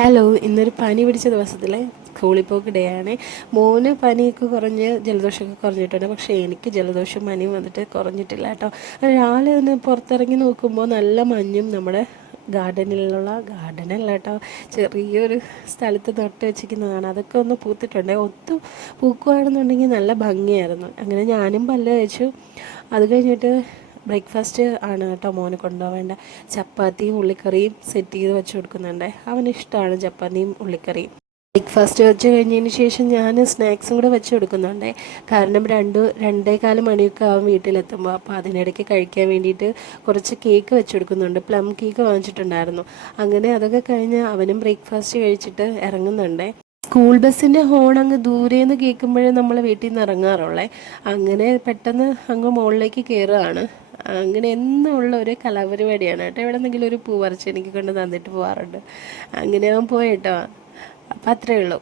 Hello, ഇന്നൊരു പനി പിടിച്ച ദിവസത്തിലെ സ്കൂളിൽ പോക്ക് ഡേ ആണ്. മോന് പനിയൊക്കെ കുറഞ്ഞ് ജലദോഷമൊക്കെ കുറഞ്ഞിട്ടുണ്ട്. പക്ഷേ എനിക്ക് ജലദോഷം പനിയും വന്നിട്ട് കുറഞ്ഞിട്ടില്ല കേട്ടോ. രാവിലെ തന്നെ പുറത്തിറങ്ങി നോക്കുമ്പോൾ നല്ല മഞ്ഞും നമ്മുടെ ഗാർഡനല്ല കേട്ടോ, ചെറിയൊരു സ്ഥലത്ത് നട്ട് വെച്ചിരിക്കുന്നതാണ്. അതൊക്കെ ഒന്ന് പൂത്തിട്ടുണ്ട്. പൂക്കുകയാണെന്നുണ്ടെങ്കിൽ നല്ല ഭംഗിയായിരുന്നു. അങ്ങനെ ഞാനും പല്ല് കഴിച്ചു. അത് കഴിഞ്ഞിട്ട് ബ്രേക്ക്ഫാസ്റ്റ് ആണ് കേട്ടോ മോന് കൊണ്ടുപോവേണ്ട. ചപ്പാത്തിയും ഉള്ളിക്കറിയും സെറ്റ് ചെയ്ത് വെച്ച് കൊടുക്കുന്നുണ്ട്. അവന് ഇഷ്ടമാണ് ചപ്പാത്തിയും ഉള്ളിക്കറിയും. ബ്രേക്ക്ഫാസ്റ്റ് വെച്ച് കഴിഞ്ഞതിന് ശേഷം ഞാൻ സ്നാക്സും കൂടെ വെച്ച് കൊടുക്കുന്നുണ്ട്. കാരണം 2-2:15 മണിയൊക്കെ ആവും വീട്ടിലെത്തുമ്പോൾ. അപ്പോൾ അതിനിടയ്ക്ക് കഴിക്കാൻ വേണ്ടിയിട്ട് കുറച്ച് കേക്ക് വെച്ച് കൊടുക്കുന്നുണ്ട്. പ്ലം കേക്ക് വാങ്ങിച്ചിട്ടുണ്ടായിരുന്നു. അങ്ങനെ അതൊക്കെ കഴിഞ്ഞ് അവനും ബ്രേക്ക്ഫാസ്റ്റ് കഴിച്ചിട്ട് ഇറങ്ങുന്നുണ്ട്. സ്കൂൾ ബസ്സിൻ്റെ ഹോൺ അങ്ങ് ദൂരേന്ന് കേൾക്കുമ്പോഴേ നമ്മൾ വീട്ടിൽ നിന്ന് ഇറങ്ങാറുള്ളേ. അങ്ങനെ പെട്ടെന്ന് അങ്ങ് മുകളിലേക്ക് കയറുകയാണ്. അങ്ങനെ എന്നുമുള്ള ഒരു കലാപരിപാടിയാണ് കേട്ടോ. എവിടെന്നെങ്കിലും ഒരു പൂ പറിച്ച് എനിക്ക് കൊണ്ട് തന്നിട്ട് പോകാറുണ്ട്. അങ്ങനെ അവൻ പോയേട്ടോ. അപ്പം അത്രയേ ഉള്ളൂ.